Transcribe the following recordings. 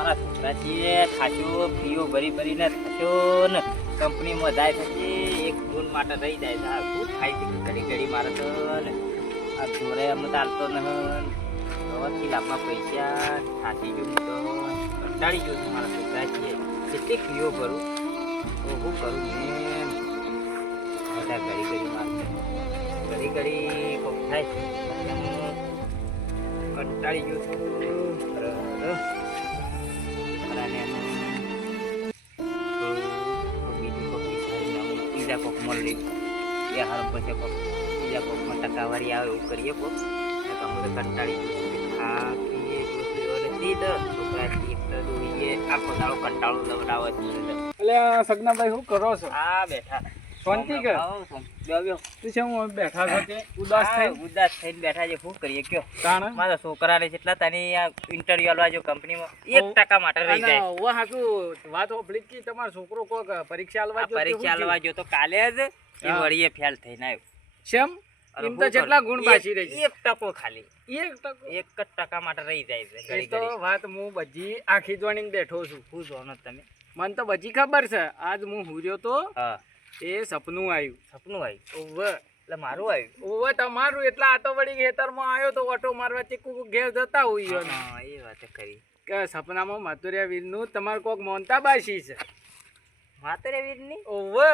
તમારા છોકરા છીએ ખાચો પીઓ ભરી ભરીને થશો ને કંપનીમાં જાય પછી એક ગુણ માટે રહી જાય છે. આ શું થાય છે ઘડી ઘડી મારે તો ને આ જોરે અમને ચાલતો ને દવાથી લાભમાં પૈસા થાકી ગયું તો કંટાળી ગયો છું. મારા છોકરા છીએ કેટલી પીઓ ભરું તો શું કરું મેં ઘડી ઘડી મારે ઘડી ઘડી કોક થાય કંટાળી ગયો છું. બીજા કોક મળી એ હાલ પછી કોક બીજા કોકમાં ટકાવારી આવે એવું કરીએ કોક અમે તો કંટાળી ગયું થાકીએ નથી તો છોકરા દોડીએ આખો દાડો કંટાળો લવડાવે છે. એટલે સગનાભાઈ શું કરો છો? આ બેઠા શાંતિ કર. તું છે હું બેઠા છો તે ઉદાસ થઈને બેઠા છે. શું કરીએ કયો તાણ મારા છોકરાને જેટલા તને આ ઇન્ટરવ્યુ આલવા જો કંપનીમાં 1% માટે રહી જાય. ઓ હાકુ વાત હોપલી કે તમારો છોકરો કોક પરીક્ષા આલવા જો પરીક્ષા આલવા જો તો કાલે જ એ વળીએ ફેલ થઈને આવ્યો. શેમ એમ તો કેટલા ગુણ બાકી રહી 1% ખાલી 1% માટે રહી જાય છે. એ ઘડી તો ઘડી વાત હું બજી આખી જોઈને બેઠો છું. શું જોનો તમે? મને તો બજી ખબર છે. આજ હું હુર્યો તો હા એ સપનું આવ્યું. સપનું આવ્યું ઓવે એટલે મારું આવ્યું. ઓવે તમારું એટલે આ તો વળી ખેતરમાં આવ્યો તો ઓટો મારવા ચીકુ ઘેર જતા હોઈએ હા એ વાત ખરી. કે સપનામાં માતુરિયા વીરનું તમારે કોક મોનતા બાશી છે. માતરે વીરની ઓવે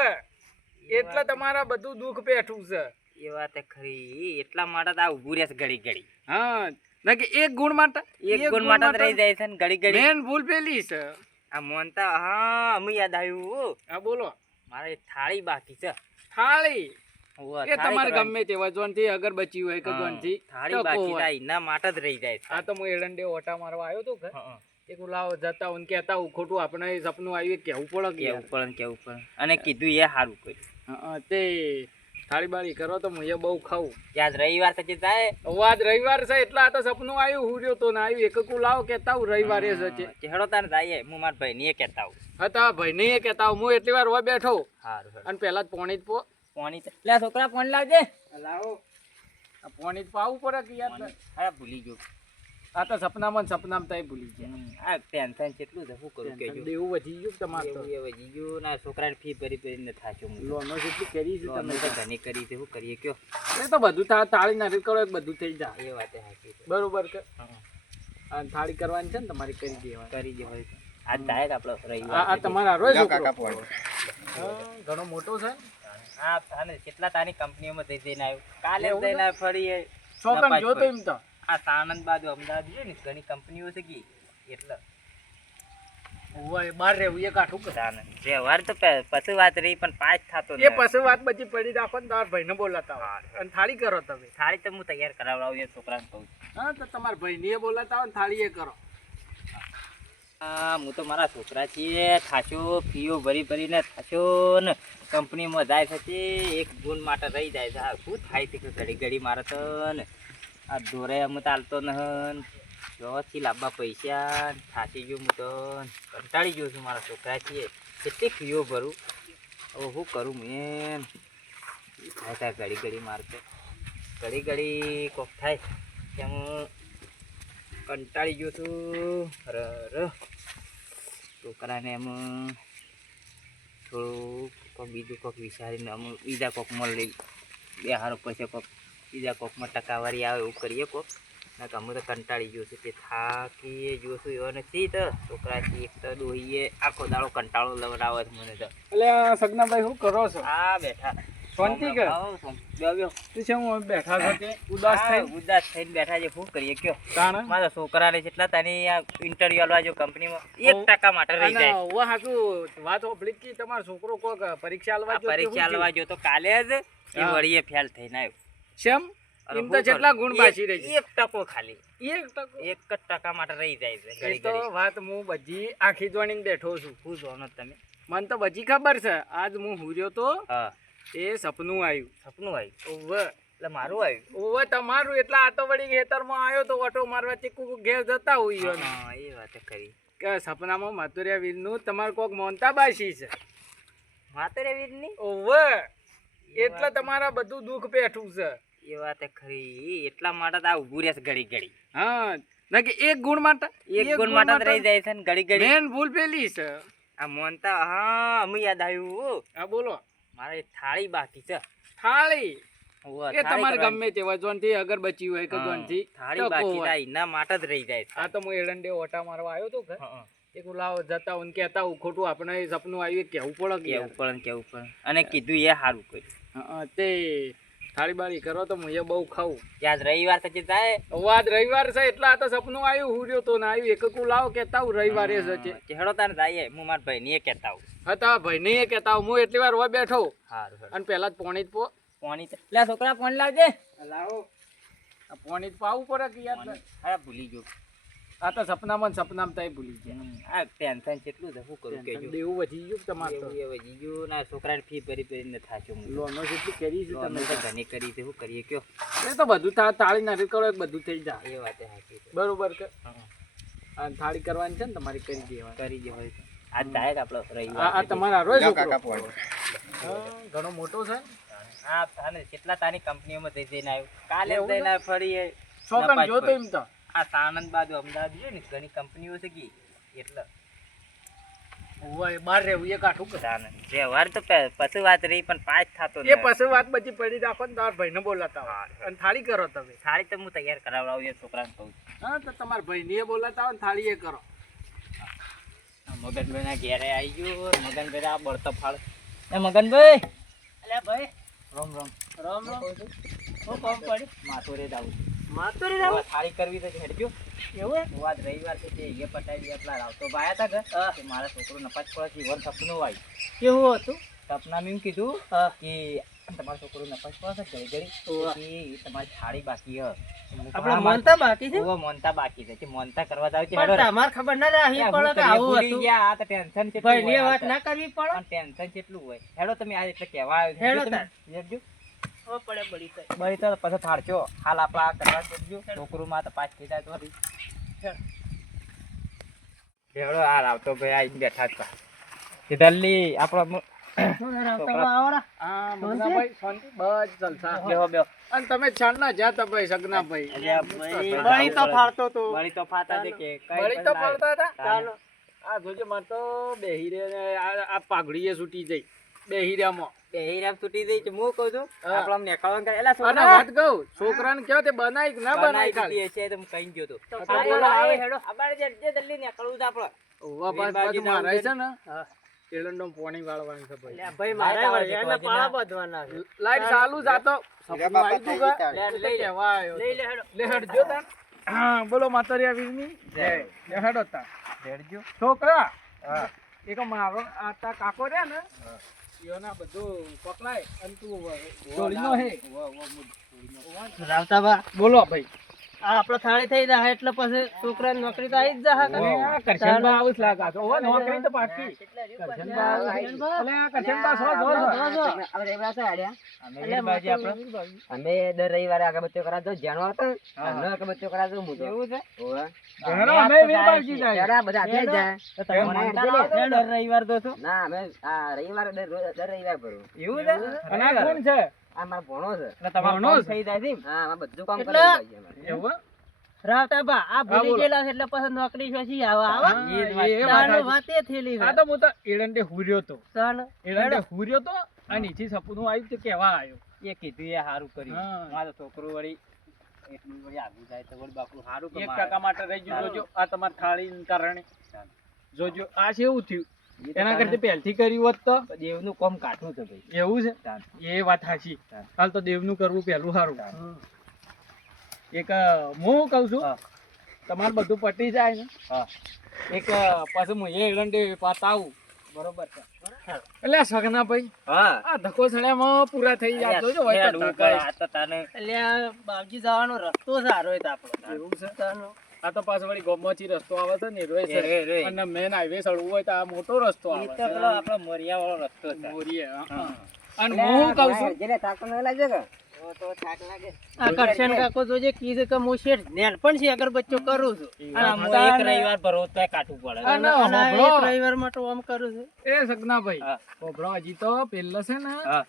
એટલે તમારા બધું દુઃખ પેઠું છે. એ વાત ખરી. એટલા માટે તો આ ઊભું રહેશે ઘડી ઘડી. હા ના કે એક ગુણ માટે એક ગુણ માટે જ રહી જાય છે ને ઘડી ઘડી. મેન ભૂલ પેલી છે. આ મોનતા હા અમે યાદ આવ્યું. હા બોલો. મારે એક થાળી બાકી છે. થાળી હોવે, એ થાળી તમારે કરવાની. ગમે તે વજનથી અગરબત્તી હોય કે હા, જોનથી થાળી બાકી થાય એના માટે જ રહી જાય છે. આ તો હું એરંડે ઓટા મારવા આવ્યો તો કે હા, એક લાવ જતા હું કહેતા હું ખોટું આપણે સપનું આવ્યું કેવું પડે કેવું પડે અને કીધું એ સારું કર્યું. હા તે થાળી બાળી કરો તો હું એ બહુ ખાવું. ત્યાં જ રવિવાર પછી જાય આજ રવિવાર છે એટલે આ તો સપનું આવ્યું હુર્યો તો ના આવ્યું એક લાવ કહેતા હું રવિવારે છે ચહેરો તાર જાય હું મારા ભાઈ ને કહેતા આવું. હા તો ભાઈ નહીં કહેતા હું એટલી વાર હોય બેઠો સારું અને પેલા જ પોણી જ પો પાણી લે છોકરા પાણી લાવજે. લાવો આ પોણી જ પાવું પડે કે યાર. હા ભૂલી ગયો. આ તો સપનામાં તઈ ભૂલી ગયા. આ ટેન્શન કેટલું છે શું કરું કેજો. દેવું વધી ગયું તમારે તો. એવું વધી ગયું ના છોકરાને ફી ભરી ભરીને થાચો હું. લોનો કેટલી કરી છે તમે તો ઘણી કરી છે શું કરીએ કયો. એ તો બધું તાળી નારી કરો એક બધું થઈ જાય. એ વાત સાચી છે. બરોબર કે હા, અને થાળી કરવાની છે ને તમારી કરી દેવાની. કરી દે હોય તો. આજ ડાયરેક્ટ આપણો આ રવિવાર. તમારા રોજ ઘણો મોટો છે. હા તાને કેટલા તારી કંપનીઓમાં જઈને આવ્યો. કાલે જ જઈને આવ્યો ફરી. છોકરા જોતો એમ તો આ સાણંદ બાજુ અમદાવાદ છે ને ઘણી કંપનીઓ છે કે એટલે ઓય બાર રહેવું એ કાઠું કરે. સાણંદ વ્યવહાર તો પછી વાત રહી પણ પાસ થતો એ પછી વાત બધી પડી રાખો ને તમારા ભાઈને બોલાતા હોય. અને થાળી કરો તમે. થાળી તો હું તૈયાર કરાવડાવું એ છોકરાને કહું છું. હા તો તમારા ભાઈને એ બોલાતા હોય ને થાળી એ કરો. હા હું તો મારા છોકરા છીએ ખાચો પીઓ ભરી ભરીને થાચો ને કંપનીમાં જાય છે એક ગુણ માટે રહી જાય છે. આ શું થાય છે કે ઘડી ઘડી મારે તો ને આ દોરે અમે ચાલતો ને જોથી લાંબા પૈસા થાકી ગયો હું તો કંટાળી ગયો છું. મારા છોકરા છીએ કેટલી ફીઓ ભરું હવે શું કરું મેં થાય ઘડી ઘડી મારે તો ઘડી ઘડી કોક થાય તેમ કંટાળી ગયો છું. છોકરાને એમ થોડું કોક બીજું કોક વિચારીને અમ બીજા કોક મળી બે હારો પછી કોક બીજા કોકમાં ટકાવારી આવે એવું કરીએ કોક. ના કે અમે તો કંટાળી ગયો છું તે થાકીએ જોશું એવો નથી તો છોકરાથી એક તો દોહીએ આખો દાડો કંટાળો લવડાવે છે મને તો. એટલે સગનાભાઈ શું કરો છો? આ બેઠા શાંતિ કર. તું છે હું બેઠા છો તે ઉદાસ થઈને બેઠા છે શું કરીએ કયો. તાણ મારા છોકરાને જેટલા તને આ ઇન્ટરવ્યુ આલવા જો કંપનીમાં 1% માટે રહી જાય. ઓ હાકુ વાત હોપલી કે તમારો છોકરો કોક પરીક્ષા આલવા જો પરીક્ષા આલવા જો તો કાલે જ એ વળીએ ફેલ થઈને આવ્યો. શેમ એમ તો કેટલા ગુણ બાકી રહી 1% ખાલી 1% 1% માટે રહી જાય છે એ ઘડી તો ઘડી. વાત હું બધી આખી જોઈને બેઠો છું. શું જોનો તમે? મને તો બધી ખબર છે. આજ હું હુર્યો તો હા એ સપનું આવ્યું. સપનું આવ્યું ઓવે એટલે મારું આવ્યું. ઓવે તમારું એટલે આ તો વળી ખેતરમાં આવ્યો તો ઓટો મારવા ચીકુ ઘેર જતા હોઈએ હા એ વાત ખરી. કે સપનામાં માતુરિયા વીરનું તમારે કોક મોનતા બાશી છે. માતરે વીરની ઓવે એટલે તમારા બધું દુઃખ પેઠું છે. એ વાત ખરી. એટલા માટે તો આ ઊભું રહેશે ઘડી ઘડી. હા ના કે એક ગુણ માટે એક ગુણ માટે જ રહી જાય છે ને ઘડી ઘડી મેન ભૂલ પેલી છે. આ મોનતા હા અમે યાદ આવ્યું હા બોલો. મારે થાળી બાકી છે થાળી ઉવ્વ, એ થાળી તમારે કરવાની. ગમે તેવા જોનથી અગરબત્તી હોય કે હા, જોનથી થાળી ટકો બાકી હોય. થાય એના માટે જ રહી જાય છે. આ તો હું એરંડે ઓટા મારવા આવ્યો તો ઘર. હા, એક લાવ જતા હું કહેતા હું ખોટું આપણે સપનું આવ્યું કેવું પડે કે યાર. કેવું પડે અને કીધું એ સારું કર્યું. હા, તે થાળી બાળી કરો તો હું એ બહુ ખાવું. ત્યાં જ રવિવાર પછી જાય આજ રવિવાર છે એટલે આ તો સપનું આવ્યું હુર્યો તો ને આવ્યું એકકું લાવ કહેતા હું રવિવારે જ છે. કે હેડો તાર જાય હું મારા ભાઈ ને કહેતા આવું. હતા ભાઈ નહીં એ કહેતા હું એટલી વાર હોય બેઠો સારું અને પહેલા જ પોણી જ પો પાણી લે છોકરા પાણી લાવજે. લાવો આ પોણી જ પાવું પડે કે યાર. હા ભૂલી ગયો. આ તો સપનામાં ને સપનામાં તઈ ભૂલી ગયા. આ ટેન્શન કેટલું છે શું કરું કેજો. દેવું વધી ગયું તમારે તો. એવું હવે જીજુ ના છોકરાને ફી ભરી થાચો હું. લોનો જેટલી કરી છે તમે તમે તો ઘણી કરી છે શું કરીએ કયો. એ તો બધું થાળી નાખી કરો બધું થઈ જાય એ વાત સાચી છે. બરોબર કે હા, આ થાળી કરવાની છે ને તમારી કરી દેવાની. કરી જે હોય આજ જાય ને આપણો આ રવિવાર તમારા રોજ ઘણો મોટો છે ને? હા અને કેટલા તારી કંપનીઓમાં જઈ જઈને આવ્યો કાલે એવું જઈને આવ્યો ફરી એ છોકરાને નપાસ જોતો પર. એમ તો આ સાણંદ બાજુ અમદાવાદ છે ને ઘણી કંપનીઓ છે કી એટલે હોય બહાર રહેવું એ કાઠું કરે. વ્યવહાર તો પછી વાત રહી પણ પાસ થતો એ પછી વાત બધી પડી રાખો ને તમારા ભાઈને બોલાતા હોય અને થાળી કરો તમે. સાડી તો હું તૈયાર કરાવડાવું એ છોકરાને કહું છું. હા તો તમારા ભાઈને બોલાતા હોય ને થાળી એ કરો. મગનભાઈ ના ઘેરે આવી ગયો મગનભાઈ આ બળતો ફાળ એ મગનભાઈ અલ્યા ભાઈ રામ રામ રામ રામ. શું કામ પડ્યું માથું રે દાવું માતોરી હવે થાળી કરવી તો હેડજો એવું વાત રવિવાર છે એ પટાવી એટલા રાવતો ભાયા હતા ઘર કે મારા છોકરો નપાસ પડે છે વર સપનું આવ્યું કેવું હતું? સપનામાં એમ કીધું કે તમારો છોકરો નપાસ પડે છે ઘડી ઘડી કે તમારી થાળી બાકી હ આપણે મોનતા બાકી છે મોનતા બાકી છે કે મોનતા કરવા જાવ છે પણ તમારે ખબર ના રહી પડે કે આવું હતું. ગયા આ તો ટેન્શન છે ભાઈની વાત ના કરવી પડે. ટેન્શન કેટલું હોય હેડો તમે આ એટલે કહેવા આવ્યો હેડો જો તમે તાર. લેજો. ઓ પડે બળી તો. બળી તો પછી થાળજો હાલ આપણા આ કરવા દેજો છોકરું માં તો પાસ થઈ જાય તો વળી. હેડો આ આવતો ભાઈ આવીને બેઠા હતા કે જલ્દી આપણો હા મગનાભાઈ શાંતિ બસ જલસા. બેહો બેહો અને તમે છાણ ના જાતા ભાઈ સગનાભાઈ. અલ્યા ભાઈ, બળી તો ફાડતો તો. બળી તો ફાતા છે કે કઈ બળી તો પણ ફાડતા હતા. ચાલો. આ જોજો માર તો બેહી રે ને આ પાઘડીએ છૂટી જઈ બેહી રહ્યામાં. બે હીરામ તૂટી જાય છે હું કહું છું હા. આપણા નેકાળવાનું કરે એલા અને છોકરા વાત કહું છોકરાને કેવો તે બનાવી કે ના બનાવી ખાલી. બનાવી છે તો હું કહી ગયો તો તો આ બોલો, બોલો, આવે, આવે, હેડો. આબારે જે જલ્દી નેકળવું છે આપણે ઓવા પાસ વીરબાજી પાછું મારે છે ને હા. એરંડો પોણી વાળવાનું છે ભાઈ. ભાઈ મારે વળે, એને પાળા બાંધવાના છે. લાઈટ ચાલુ જાતો સપનું આવી તું કા? લે, એટલે લઈ લે. કહેવા આવ્યો. લઈ લે હેડો લે હેડજો તાન. હા બોલો માતરિયા વીરની જય. લે હેડો તાન. રેડજો છોકરા હા એક મારો આ તા કાકો રહ્યા ને ઈયોના બધું પકડાય અને તું જોડીનો હે. રાવતાબા બોલો ભાઈ. આ આપણો થાળી થઈ જાય એટલે પછી છોકરાની નોકરી તો આવી જ જાય અને આ કરશનબા આવું જ લાગે છે. ઓહો, નોકરી તો પાકી. કરશનબા અલે આ કરશનબા સો અમે વીરબાજી આપણે અમે દર રવિવારે અગરબત્તીઓ કરાવતો જાણવા હતો ને અગરબત્તીઓ કરાવતો હું તો એવું છે ઓવે. ઘણો અમે વીરબાજી જાય. ત્યારે આ બધા હાથે જ જાય તો તમે માનતા ના આવતો ને દર રવિવાર તો છો ના અમે આ રવિવારે દર રવિવારે ભરું એવું છે અને આ કોણ છે? આ મારો ભણો છે એટલે તમારું ભણો કામ છે? થઈ જાય છે એમ? હા આમાં બધું કામ એટલે? કરી અમારે એવું હે? રાવતાબા આ ભૂલી બોલો. ગયેલા છે એટલે પછી નોકરી પછી આવે હા, એ વાત સાચી. વાતે થયેલી આ તો હું તો એરંડે હુર્યો તો ચાલો એરંડે હુર્યો તો અને નીચે સપનું આવ્યું તો કેવા આવ્યો. એ કીધું એ સારું કર્યું હા. મારો છોકરો વળી એટલું વળી આગળ જાય તો વળી બાપુ સારું કે 1% માટે રહી ગયું. જોજો આ તમારી થાળીને કારણે જોજો આ છે એવું થયું. એના કરતા પહેલથી કર્યું હોત તો દેવનું કામ કાઠું છે ભાઈ એવું છે. તાન. એ વાત સાચી. હાલ તો દેવનું કરવું પહેલું સારું. એક હું કહું છું હા. તમારે બધું પટી જાય ને હા એક પાછું હું એ એરંડે પાતા આવું. બરોબર છે એટલે સગના ભાઈ હા આ ધક્કો સળ્યામાં પૂરા થઈ જાય જોજો હોય તો હેડવું ધક્કાય. પડે. આ તો તને એટલે આ બાવજી જવાનો રસ્તો સારો હોય તો આપણો એવું છે. આ તો પાછો વળી ગોમમાંથી રસ્તો આવે છે ને રોય છે. રે, રે. અને મેન હાઈવે ચડવું હોય તો આ મોટો રસ્તો ઈ આવે તો પેલો આપણો મોરિયા વાળો રસ્તો છે મોરીએ, હા. અને હું કહું છું જેને થાક ન લાગે કે તો થાક લાગે આ કરશન કાકો જોજે કીધું કે હું શેઠ નેનપણ છે અગરબત્તીઓ કરું છું અને આમ એક રવિવાર ભરો તોય કાઠું પડે અને અને આ હોભળો. એક રવિવાર માટે આમ કરું છું એ સગનાભાઈ હા. હોભળો, હજી તો પેલો છે ને હા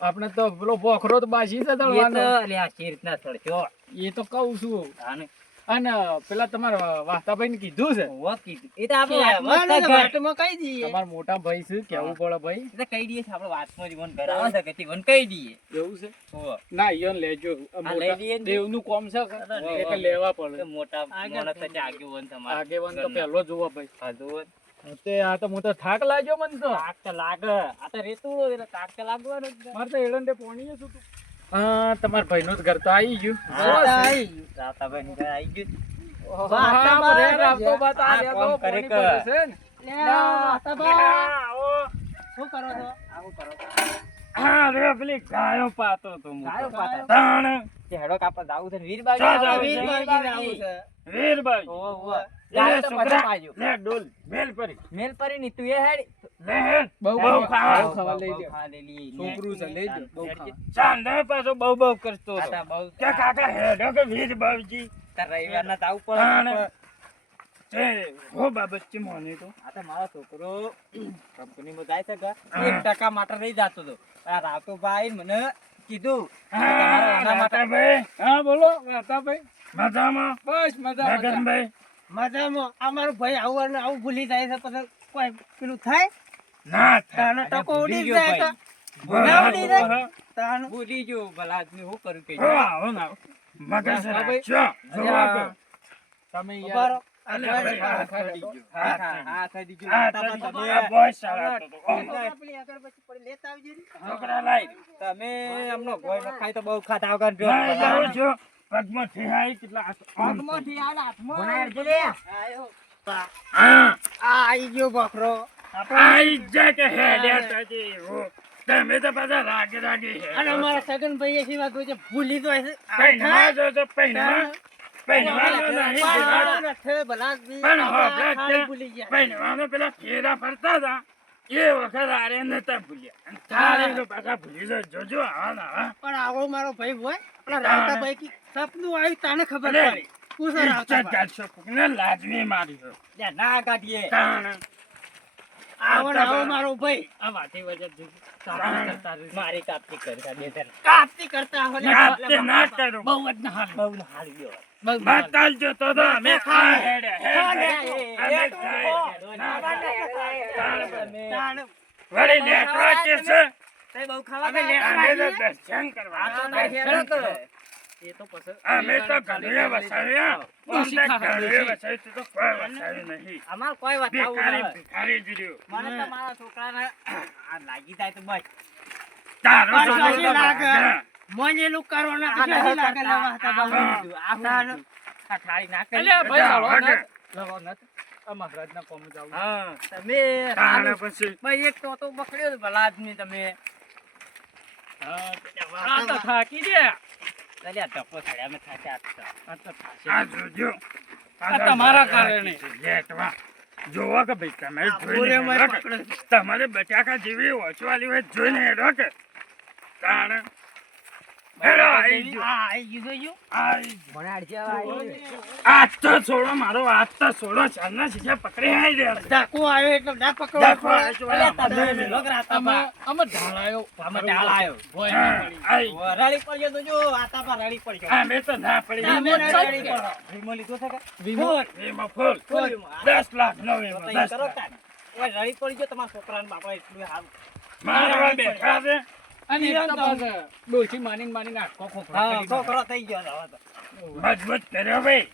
આપણે તો પેલો પોખરો તો બાજી છે એ તો તળવાનો. અલ્યા આ શી રીતના સળજો એ તો કહું છું આને અને પેલા તમારા વાસ્તાભાઈ ને કીધું છે હોવા કીધું. એ તો આપણે કહેવાનું વાતમાં તો જ ઘર. વાતમાં કહી દઈએ. તમારા મોટા ભાઈ છે કેવું પડે ભાઈ એ તો કહી દઈએ છે આપણે વાતમાં જ ઈવોને ઘર આવે છે કે તે ઈવોને કહી દઈએ. એવું છે હોવા. ના ઈયોન લેજો હા, લઈ લઈએ ને. દેવનું કોમ છે હોવા. એટલે લેવા તો પડે મોટા આગળ માણસ છે આગેવાન તમારા આગેવાન તો ઘરના. પહેલો જોવા ભાઈ હા, જુઓ ને. તે આ તો મોટો થાક લાગ્યો મને તો તાક તો લાગે. આ તો રેતું એટલે તાક તો લાગવાનું જ ને. મારે તો એરંડે પોણીએ શું તું હા તમારા ભાઈનું જ ઘર તો આવી ગયું હા, આઈ ગયું. રાતાભાઈનું ઘર આવી ગયું. વાહ, રે રામતો બા આ તારે કોમ તો કરે પોણી કે. પડે છે ને. લે, વાતાબા. આવો. શું કરો છો? આવું કરો. હા રે પેલી ગાયો પાતો તો હું ગાયો તો. પાતા. તાણ તે હેડો કાપા જાવું છે ને વીરબાજી જા, જા, આવવાનું છે. વીરબાજીને આવું છે. વીરભાઈ ઓહો, ઓહો. લે ગાયો તો છોકરા, પછી પાજો. લે ડોલ મેલ પરી મેલ પરી ની તું એ હેડ. લે હેડ. બહુ બહુ ખાવા. બહુ ખાવા લઈ બહુ જાઓ. ખાવા લઈ લઈએ. છોકરું છે, લઈ જાઓ. બહુ હેડ કે. ખાવા. ચાંદા પાછો બહુ બહુ કરતો આ હતો. તો બહુ કે કાકા હેડો કે વીરબાઈજી તાર રવિવારના જાવું તાણે. પડે. તે હો બાબતથી મોને તો આ તો મારો છોકરો કંપનીમાં જાય છે કે હા. 1% માટે નહીં જાતો તો આ રાતુભાઈ મને કીધું કે હા, તમારે આના માટે રાતાભાઈ. હા બોલો વાતાભાઈ. મજામાં બસ મજા મજા. ગગનભાઈ મજામાં. આ મારો ભાઈ આવું ને આવું ભૂલી જાય છે પછી કોઈ પેલું થાય ના તાનો અરે ટકો ભૂલી ઉડી ગયો જાય ભાઈ. ના ઉડી જાય. તાનો ભૂલી ગયો ભલા આદમી હું કરું કે આવો ના મગજ રાખજો જોવા દો. તમે ઉભા રહો. યાર અલે આ ભાઈ, ભાઈ, હા, હા, થઈ ગયું. હા હા, હા થઈ દીધું. હા, તમે થઈ ગયું. તમે આ બોય સારા તો. આપણી અગરબત્તી પડી લેતા આવજો ને. છોકરા લાઈ. તમે એમનો ગોળ ન ખાય તો બહુ ખાતા વગર જો ના, લાવું છું. પગમાં ઠેહાઈ કેટલા આમ પગમાંથી આડ હાથમાં. ભણાય છે લે. આયો. હા, આ આઈ ગયો બકરો. આઈ જાય કે હેડ્યા તાજી હો. તમે તો પાછા રાગે રાગે અને અમારા સગનભાઈ એ સિવાય કોઈ જે ભૂલી તો હશે. પૈણવા જો તો પૈણવા. પૈણવાનો નહીં ભૂલાતો. પણ હોભળા ખાલી કે ભૂલી ગયા. પૈણવાનો પેલા ફેરા ફરતા હતા એ વખત આરે નતા ભૂલ્યા અને તારે તો પાછા ભૂલી જાય. જોજો આવા ના આવા. પણ આવો મારો ભાઈ હોય પેલા રાવતાભાઈ કી સપનું આવ્યું તને ખબર અરે, પડી. પૂછો ઇજ્જત રાવતાભાઈ. કાઢશો કોકને લાજમી મારી છે. લે, ના કાઢીએ. તાણ. આવો ને આવો મારો ભાઈ. આ વાતે વજન દીધી. તાણ. મારી કાપતી કરી કાઢીએ ત્યારે. કાપતી કરતા હોય ને. કાપતે ના કરો. બહુ જ ના હાલ બહુ ના હાલ ગયો. બતાલ જો તો તો અમે આ હેડે હેડે. તાણ. વળી લેટવા કે છે તે બહુ ખાવા અમે ગયા. અમે તો દર્શન કરવા આ તો આવ્યા. દર્શન કરો. એ તો પછી અમે તો ઘરે વસાવ્યા ઓમ તો ઘરે વસાવ્યું તો કોઈ વસાવ્યું નહીં. અમાર કોઈ વાત આવું ભિખારી ના. ભિખારી જ રહ્યો. મને તો મારા છોકરાને આ લાગી જાય તો બસ. તારો પણ છોકરો શશી તો લાગે. ભાગ્યા. મને એનું કરવાના તો આ શશી લાગે લે આ વાહતાભાઈ. હું કીધું, આ હું કીધું. આ થાળી ના કરી. અલ્યા ભાઈ, લાવો ભાગે. નત. લાવો નત. આ મહારાજના કોમ જાવું. હા, તમે તાણે પછી ભાઈ એક તો બકડ્યો તો ભલા આદમી તમે. આ તો થાકી ગયા. ચાલ્યા ટપો થયા મેં થાક્યા આ તો થાશે. આ જોજો. આ તમારા કારણે. લેટવા. જોવો કે ભાઈ તમે જોઈને બોરેમાં હેડો કે. પકડે. તમારે બટાકા જેવી ઓછવાલી હોય જોઈને હેડો કે. તાણે. હેડો આઈ ગયો. આ આઈ ગયું જોયું? આઈ ગયો. ભણાડ જેવા આજ તો છોડો મારો આજ તો છોડો ચાલના સીધા પકડી આવી રહ્યા છે. ડાકુ આવ્યો એટલે ના પકડવો ડાકુ પડે. આવ્યો. અલ્યા તમે લોક રાતા બા. અમે ઢાળાયો. અમે ઢાળ આયો. હા, આઈ ગયો. રડી પડ્યો તો જો આતા પર રડી પડ્યો. અમે તો ના પડી. અમે એમાં રડી ચાલ પડ્યો. વીમો લીધો છે કે? એમાં ફૂલ. 10 લાખ નો તો વીમો, તઈ 10 કરો લાખ. તાન. ઓય રડી પડ્યો તમારા છોકરાને બાપા એટલું હારું. મારવા બેઠા છે. અને એક તો પાછો ડોશી માનીને આખો ખોખરો હા, કરી નાખ્યો. છોકરો થઈ ગયો છે હવે તો. મજબૂત કર્યો ભાઈ.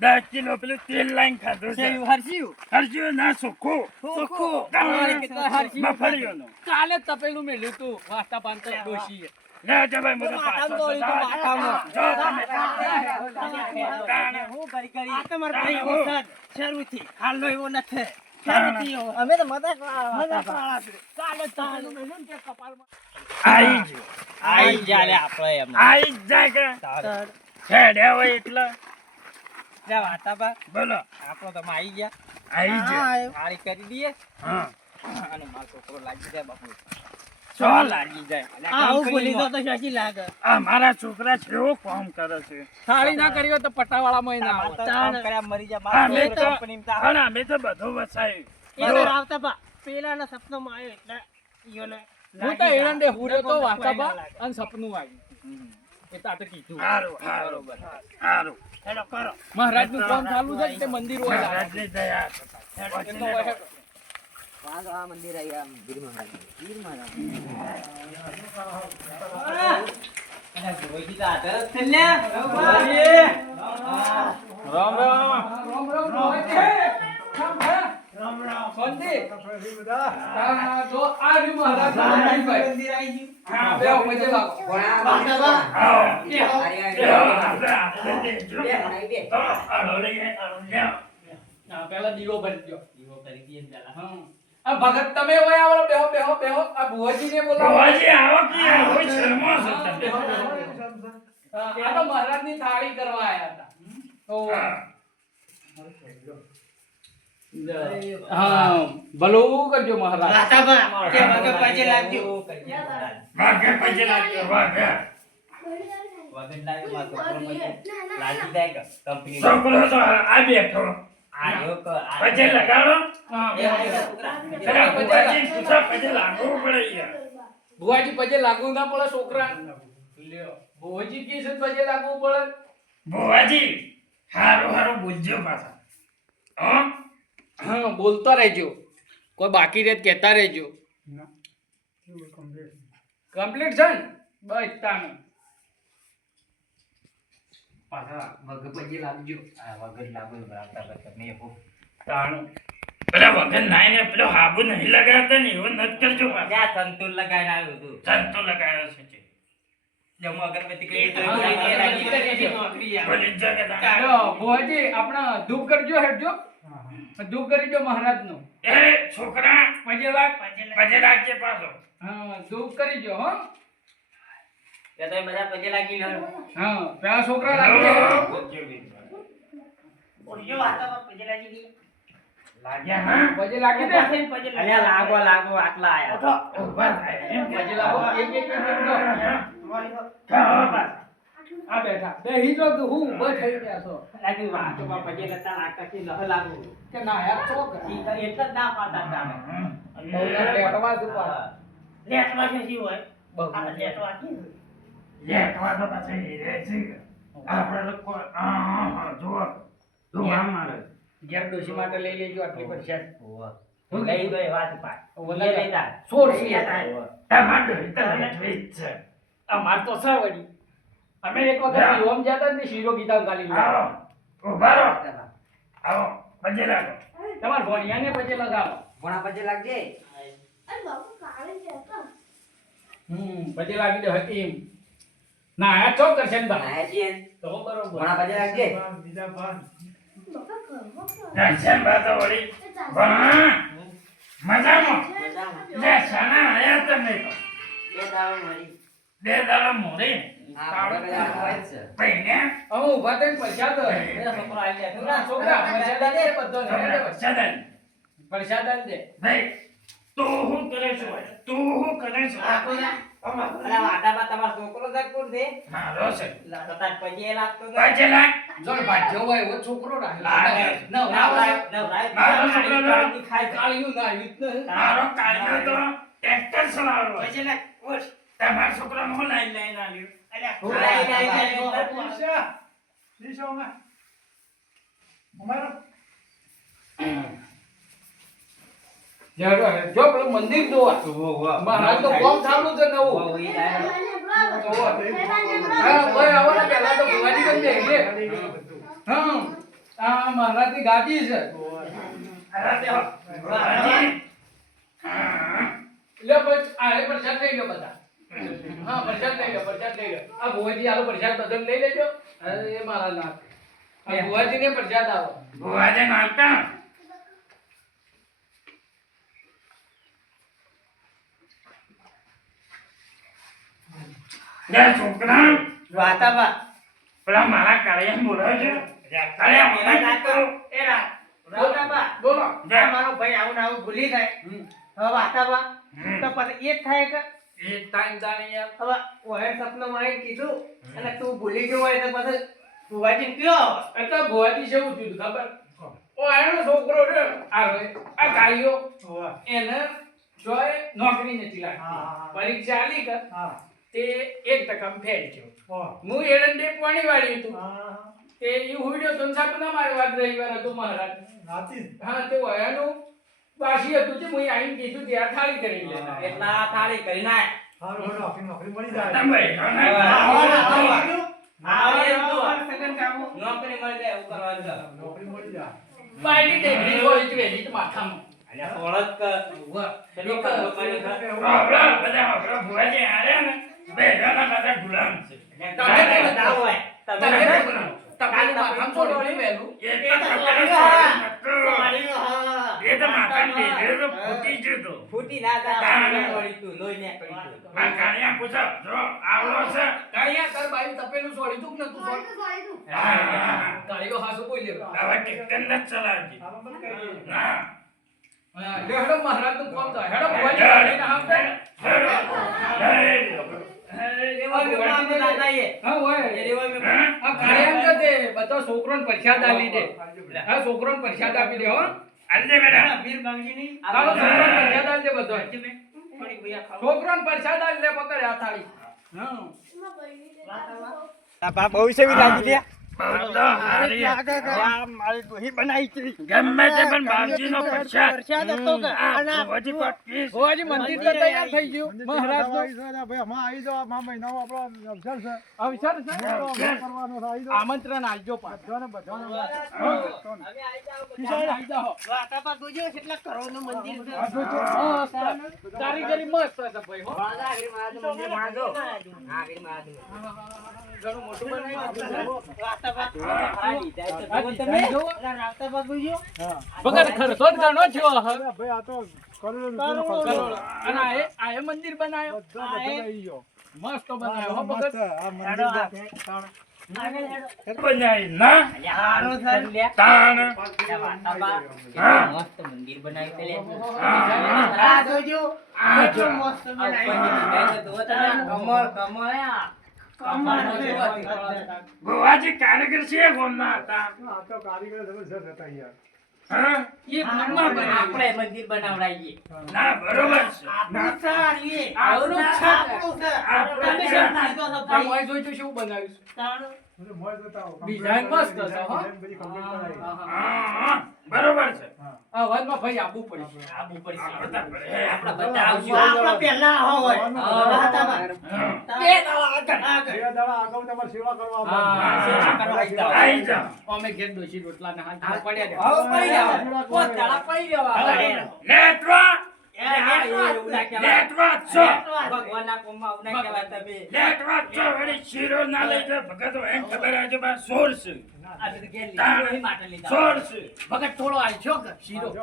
10 કિલો પેલું તેલ લાઈન ખાધું છે. શેયું હરસ્યું. હરજ્યું ના સુખું. ચોખ્ખું. તાણે. કેટલા હરસ્યું. મફળીઓનું. કાલે જ તપેલું મેલ્યું તું વાસ્તા પાંતો ડોશીએ. લે જો ભાઈ, મને માથામાં પાછો દોડ્યું તું, માથામાં. જો તમે. તાણે. હું કરી કરી. આ તમારો તાણે ભાઈ હું. વરસાદ શરૂથી હાલનો એવો નથી. તાણે. શરૂથી એવો. અમે તો મજાક વાળા મજા હતા. પાડા છે. કાલે જ તપેલું મેલ્યું ને તે કપાળમાં. આઈ ગયો. આઈ ગયા લે આપણે એમ. આઈ જ જાય કે. તારે. હેડ્યા હોય એટલે. જા વાતા બા. બોલો. આપણો તો આઈ ગયા. આઈ જ. હા, સારી કરી દઈએ હા. અને મારો છોકરો લાગી જાય બાપુ. ચાલ. લાગી જાય. આ આવું બોલી તો શશી લાગે. આ મારા છોકરા કેવો કામ કરે છે. થાળી ના કરી હોય તો પટાવાળામાં ના મારે તો આવે. કામ કર્યા મરી જાય. હા, મારો મેં છોકરો તો કંપનીમાં તા. પણ અમે તો બધું વસાયું. એ તો રાવતાબા પેલાના સપનામાં આવ્યો એટલે ઈયોને હું તો એરંડે હુર્યો તો વાંચા બા લાગે. અને સપનું આવ્યું હમ. એ તો આ તો કીધું હારું હારું બરોબર. હારું. હેલો કરો. મહારાજનું કામ ચાલુ છે ને તે મંદિર હોય મહારાજની દયા. એ તો હોય. અને ભોયજી તો આધાર જ છે ને. રામ રામ શાંતિ. હા, જો આ રહ્યું મહારાજ મંદિર આવી ગયું. હા, બેહો, મજે લાગો. હા, પહેલા દીવો ભરી દો. દીવો કરી દઈએ ને પેલા. હા. આ ભગત તમે હોય આવો, બેહો બેહો બેહો. આ ભુવાજીને બોલાવો. ભુવાજી આવો કે આવો શર્મો છો તમે. બેહો, બેહો, બેહો. હા, આ તો મહારાજની થાળી કરવા આયા હતા. તો હા, ભલું કરજો મહારાજ. વાતાબા, કે વગર પગે લાગજો. કરીએ મહારાજ. વાગે પછી લાગ્યો વાગે. વગર લાગે માં છોકરો મને લાગી જાય કે કંપની છોકરો તો આ બેઠો. આ રહ્યો કે આ પછી લગાડો. હા, એ બેહો, આ બેહો. છોકરા. પેલા ભુવાજી પૂછો પછી લાગવું પડે યાર. ભુવાજી પગે લાગવું ના પડે છોકરા. લ્યો, ભુવાજી કી છે પગે લાગવું પડે. ભુવાજી હારું હારું બોલજો પાછા. હો? હા, બોલતા રહેજો. કોઈ બાકી રહે તો કહેતા રહેજો. કમ્પ્લીટ છે ને? બસ તાનું. પાછા વગર પગે લાગજો. આ વગર લાગુ બરાબર તમે હો. તાનું. પેલા વગર નાઈ ને પેલો હાબુ નહીં લગાવતા ને એવો નત કરજો પાછા. ત્યાં સંતુલ લગાઈને આવ્યો તું. સંતો લગાવ્યો છે. જમો અગરબત્તી કરી તો હા, લાગી અગરબત્તી લાગી. કરી. નોકરી આવે. બોલી જ કે તમે. ચાલો, ભુવાજી આપણા ધૂપ કરજો હેડજો. ધૂપ કરી દો મહારાજનું. એ છોકરા પગે લાગ. પછી લાગજે પાછો. હા, ધૂપ કરી દો હો. ત્યાં તો બધા પગે લાગી લો. હા, પેલા છોકરા લાગજો. બોલ્યો વાતાબા, પગે લાગી ગઈ. લાગ્યા હા. પગે લાગી દે. પગે લાગી. અલ્યા લાગો લાગો આટલા આયા. ઉભા થાય એમ પગે લાગો. એક એક એક એક દો. ખાવા પાછા. આ બેઠા. બેહી જો કે હું ઊભો થઈ ગયા છો. લાગી વાતોમાં પગે લતા લાગતા કે લહ લાગુ. કે ના યાર ચોક. ઈ તો એટલે જ ના પાડતા હતા અમે. લેટવા શું પાડે? લેટવા છે શું હોય? બહુ. આ લેટવા છે. લેટવા તો પછી રહે છે. આપણે તો કોઈ હા જુઓ તું આમ મારે. ઘેર ડોશી માટે લઈ લેજો આટલી પરસાદ. હું લઈ ગયો વાત પાડ. ઓલા એ લઈ જા. સોળસી તમારે ડોહીતા બેઠી જ છે. આ માર તો સાવડી. અમે એક વખત ઓમ જાતા ને શીરો ગીતા ગાલી આવો ઉભા રહો. આવો પછી લાગો. તમાર ભણિયાને પછી લગાવો. ભણા પગે લાગજે. પછી લાગી દે હકીમ. ના આ ચોક કરશે ને બા. નાયા છીએ. તો બરોબર. ભણા પગે લાગજે. દર્શન બાતો વળી ભણા મજામાં. મજામાં. લે સાના આયા તમે તો. બે દાડો મળી. બે દાડા મોરે આ બધા હોય જ છે. પૈને અમે ઊભા થઈને પ્રસાદ પેલા છોકરો આવી જાય. છોકરા છોકરા પ્રસાદ આલે બધો ને સદન પ્રસાદ આલે દે. ભાઈ તું શું કરે છો તું શું કરે છો અલા વાટામાં તમારો છોકરો જાય કોણ છે? મારો છે તો તાર પગે લાગતો તો. પાછે લાગ જો ભાગ્યો હોય એવો છોકરો લાગે. રાખ્યો. નવરાય. મારો છોકરો તો ખાય કાળિયું ના યુદ્ધ ને. મારો કાળિયો તો ટ્રેક્ટર ચલાવતો પછી લાગ. ઉઠ. તમારો છોકરો હું લાઈન લાઈન આવ્યો અલ્યા, હું લાઈ લાઈ જો પેલું મંદિર જોવા. મહારાજ તો કોમ ચાલુ છે નવું. હા, ભાઈ આવો ને પહેલા તો ભુવાજી કરી દે. હા, આ મહારાજની ગાદી છે. અરે દેવો બાજી લે બસ આ પ્રસાદ લઈ લો બધા. હા, પ્રસાદ લઈ લો, પ્રસાદ લઈ લો. આ ભુવાજી આલો પ્રસાદ બધા લઈ લેજો. અરે એ મારા નાથ. આ ભુવાજીને પ્રસાદ આવો. ભુવાજે નાખતા લે છોકરા વાતાબા. પેલા મારા કાળિયા બોલાવે છે કાળિયા બોલાવે તો એરા. વાતાબા. બોલો. આ મારો ભાઈ આવું ને આવું ભૂલી જાય. હવે વાતાબા. તો પછી એ જ થાય કે એ ટાઈમ જાણે યાર. હવે ઓહે સપનામાં આવીને કીધું અને તું ભૂલી ગયો હોય તો પછી ભુવાજીને કયો એટલે ભુવાજી છે એવું થયું ખબર. ઓ એનો છોકરો છે આ ગાડીઓ એને જોય નોકરી નથી લાગતી. પરીક્ષા આલી કે તે 1% ફેલ થયો. હું એરંડે પાણી વાળ્યું હતું. તે ઈ હુડ્યો તો સાહેબ ના મારે વાત રવિવાર હતો મહારાજ હા તે વયાનું બાસી હતું તે મુઈ આવીને કીધું ત્યાં થાળી કરી લે એટલા થાળી કરી નાખ તમે નોકરી મળી જાય એવું કરવાનું છે. બાયડી ટેકરી હોય તો એની તો માથામાં અલ્યા થોડોક કેટલો કરવો પડ્યો છે? આપણા બધા આપણા ભુવાજી આર્યા ને બે જણા બધા ગુલામ છે તમે ના હોય તમે તમારી માથામાં છોડવાની વહેલું એ તો માથાની એ તો ફૂટી જતો ફૂટી ના જા પડી તું લોહી ને પડી તું આ કાળિયા પૂછો જો આવડો છે કાળિયા તાર બાઈ તપેલું છોડી તું કે નતું છોડી કાળિયો હાસુ બોલી લે હવે ટિકટન ન ચલાવજી ના લેહડો મહારાજ નું કોમ થાય હેડો ભુવાજી ગાડીને હાંકતા હા હોય આ કાળિયા કે તે બધો છોકરોને પરસાદ આપી દે હા છોકરોને પરસાદ આપી દે હો આજે બેટા તારો છોકરોને પરસાદ આપી દે બધો છોકરોને પરસાદ આપી દે પકડ આ થાળી બા બહુ સેવી લાગી દે બધો હારી ગમે તે પણ બાપજીનો પ્રસાદ ભુવાજી પકીશ ભુવાજી મંદિર તો તૈયાર થઈ ગયું મહારાજ નું અવસર છે આમંત્રણ આલજો પાછો કારીગરી મસ્ત છે ભાઈ હો ઘણું મોટું બનાવ્યું ખર્ચો જ ઘણો થયો અને આ મંદિર બનાવ્યો મસ્ત બનાવ્યો હો ભગત બનાવી ના તાણ મસ્ત મંદિર બનાવી ભુવાજી કારીગર છે ગોમના હતા હા એ મનમાં બનાવ્યું આપણે મંદિર બનાવડાવીએ ના બરોબર છે આવડું છે આપણે આ મોય જોઈતું શું બનાવ્યું ડિઝાઇન મસ્ત છે હો હા બરોબર છે આ વાતમાં ભાઈ આપવું પડશે આબુ પડશે આપણા પડે. આપણા બધા આવજો આઈ જાઓ. અમે ઘેર ડોશી રોટલા ના હાથ પડ્યા છે. આવો પડી જાવ પોત દાડા પડી જવા લેટવા લેટવા છો ભગવાનના કોમમાં ઉના કહેવાય તમે લેટવા છો વળી શીરો ના લઈ જાય ભગત એમ ખબર આજે બા સોર છે આ તો ઘેર લીધા માટે લીધા સોર છે ભગત થોડો આલજો કે શીરો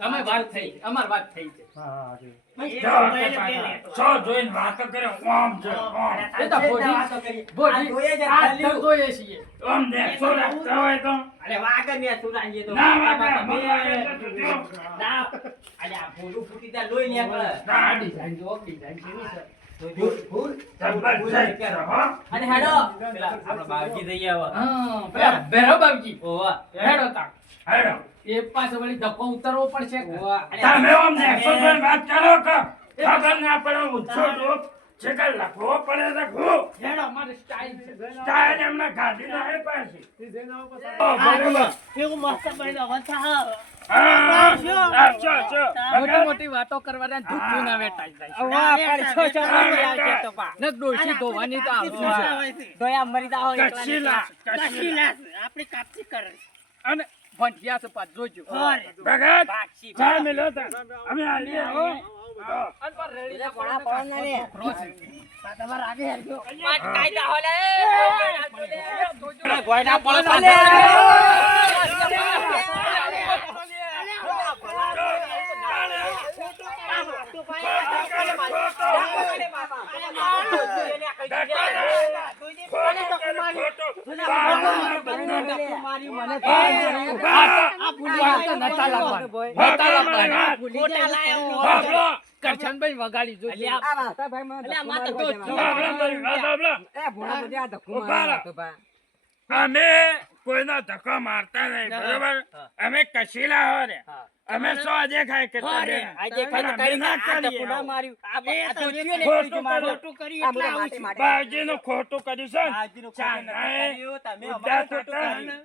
અમે વાત થઈ અમાર વાત થઈ છે સો જોઈને વાતો કરે ઓમ છે ઓમ એ તો ભોજી આ તો જોઈએ છીએ ઓમ ને સો રાખતા હોય તો અરે વાગે મે સુરાઈએ તો ના વાગે ના અરે આ ભોડું ફૂટી તા લોહી નીકળે આ ડિઝાઇન જો ડિઝાઇન કેવી છે જબરજસ્ત હો અને હેડો પેલા આપણા બાવજી જઈએ હવે હા પેલા ભેરો બાબજી ઓવા હેડો તા હેડો એ પાસે વળી ધક્કો ઉતરવો પડશે ઓવા તમે ઓમ ને સો જોઈને વાત કરો કે ખબર ના પડે ઉછો જો છે કે લખવો પડે તો ખો હેડો અમારે સ્ટાઈલ છે સ્ટાઈલ એમને ગાડી ના હે પાછી ઓ બરોબર હા મોટી મોટી વાતો કરવાના જૂઠું ના વેટાઈ જાય ને ડોશી ધોવાની તો આવશે દયા મરી જાઓ કશી લાશ કશી લાશ અને ભંટિયા છે પાછ જોજો ભગત ચા મેલો તા અમે આવીએ હો અને પર રેડી કોણા પડના ને ગોયના કરશનભાઈ વગાડી જોજો અમે કોઈનો ધક્કો મારતા નહીં ના. બરોબર હા. અમે કશીલા હો રે હા. અમે સો આજે ખાય કે હા રે. આજે ખાલી અમે કરી ના આ કરીએ ટપુ ના આવું. માર્યું. આ એ આ તમે ધોતીઓ ને ખોટું કર્યું મારું. ખોટું કરી આ એટલે બધા આવું માટે છું. બાજીનું ખોટું કર્યું છે ને? બાજીનું ખોટું ચાલ, નથી નહીં. કર્યું, તમે ઉદ્ધાર અમારું ખોટું થતા કર્યું.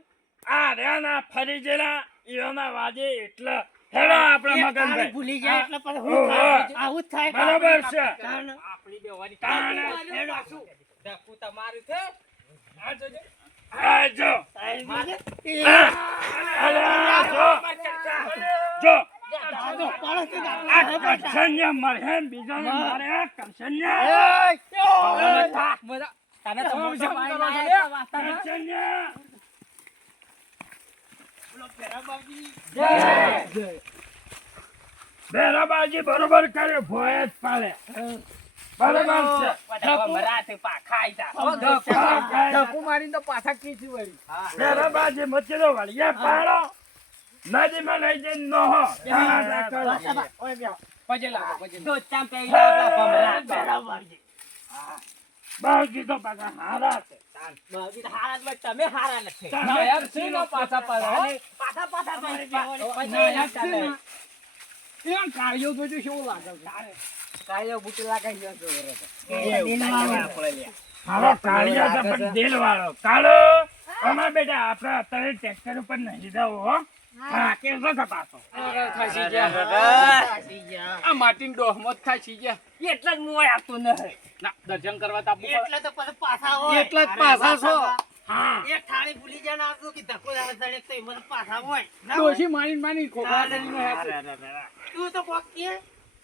આ રહ્યા ના ફરી જેલા ઈઓના વાજે એટલે હેડો આપણે એક તાળી મગનભાઈ ભૂલી જાય એટલે પછી ઓહો. હું થાય? આવું જ થાય બરાબર છે તાણ. આપણી બેવાની તાણે. હેડો શું? ટપુ તમારું છે? આ જોજો. આ જો એ અરે આ જો જો પાડો કે આ કરશન્યા મરે બીજાને મરે કરશન્યા તને તો મોટો શરમ ભાઈ કરો છો ના લે? આયા વાતાના. કરશન્યા બેરાબાજી બરોબર કર્યો ભોય જ પાડે બરોબર છે બધા ભમરાથી પાખા આયતા. ધક્કો મારીને તો પાછા ખીચી વળી. બેરાબાજી મચરો વળિયા પાડો નદીમાં લઈ જઈને નોહો ઓય બેહો. પજે લાગો, પજે લાગો. ધોચામ પહેરી લાવતા ભમરા. બાજી તો પાછા હારા છે બાકી હારા જ હોય, તમે હારા નથી. નાયક છે ને પાછા પાછા, હો. પાછા પાછા ભાઈ બેવાની. નાયક પછી છે ને. ચાલે. એમ કાળિયો જોજો કેવો લાગે છે. કાળિયો બુટી લાગાઈ ગયો છે બરોબર. દિલવાળો. હારો કાળિયા છે પણ દિલ વાળો કાળો અમાર બેટા આપણે અત્યારે ટ્રેક્ટર ઉપર નહીં જાવ હો હા કેસો કપાસો ખાસી ગયા. સાચી ગયા. આ માટીનો ડોહમો જ ખાસી ગયા. એટલે જ મોય આપતું નહીં. ના, દર્શન કરવા તો આપવું પડે. એટલે તો પછી પાછા હોય. એટલે જ પાછા છો. હા એક થાળી ભૂલી જાય ને આપજો કે ધક્કો લાગે સાડે તો એમાં પાછા હોય. ના હોય? ડોશી મારી ખોખા કરીને હેઠે. તું તો કોક કે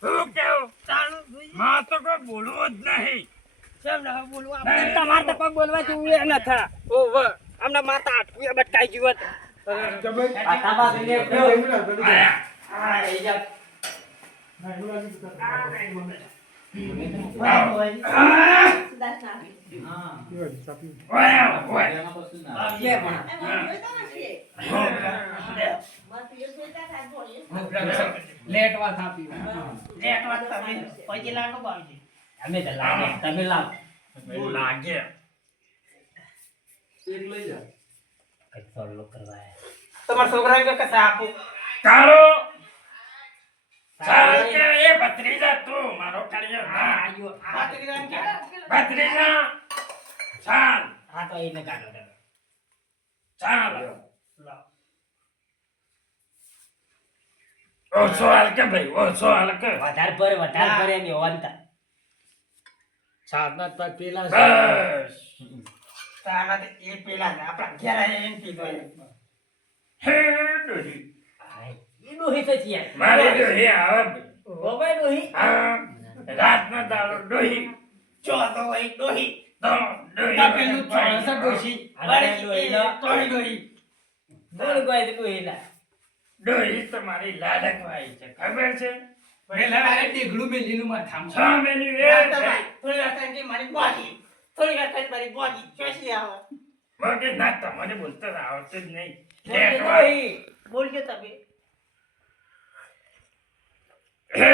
શું કેવું ચાલુ જોઈ. માં તો કોઈ બોલવું જ નહીં કેમ ના બોલવા નહીં. તમારે તો કોઈ બોલવા જેવું એ નથી. ઓહો. આમના માતા આટકું બટકાઈ ગયું હતું. લેટવા થાપી. પછી લાગો બાવજી. અમે તો લાગે, તમે લાવો. લાગે કંઈક સોલ્લો કરવા આયા. તમારા છોકરાને કે કસા આપો. કાળો ચાલ કે એ ભત્રીજા તું મારો કાળિયો ના આયો. પાત્રીદાન કે ભત્રીજા ચાલ હા તો એને કાઢો તમે. ચાલ ઓછો હાલ કે ભાઈ ઓછો હાલ કે વધારે પર એમ એવાંતા. સાધના તો પેલા બસ તારા તો એ પેલા ને આપણા ઘેર આવીને એમ કીધું એમ. હે ડોહી એ ડોહી તો છે યાર. મારી ડોહી આવે ગોબાઈ ડોહી. હા રાતનો દાડો ડોહી ચો તો હોય ડોહી. તો ડોહી આ પેલું ચોરસ જ ડોશી. અને ડોહી નો તોય ડોહી. બોલ ગોય તો ડોહી ના. ડોહી તમારી લાડક વાઈ છે ખબર છે પેલા આ ટેકડું મેલીનું માથામાં. સામેની ના વેર તો છે. ભાઈ, થોડી વાર થાય કે મારી બોડી. થોડી વાર થાય મારી બોડી. ચોસી આવે. મોટી ના તમારે બોલતા તો આવતું જ નહીં બોલ કે લેટ વાઈ. ડોહી. બોલજો તમે. હે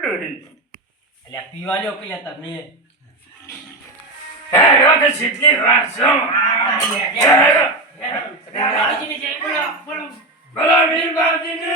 ડોહી અલ્યા પીવા લ્યો કે લ્યા તમે. હે રોક સિટલી વાર છો બાવજીને જઈ બોલો, બોલો. બોલો વીર બાવજીને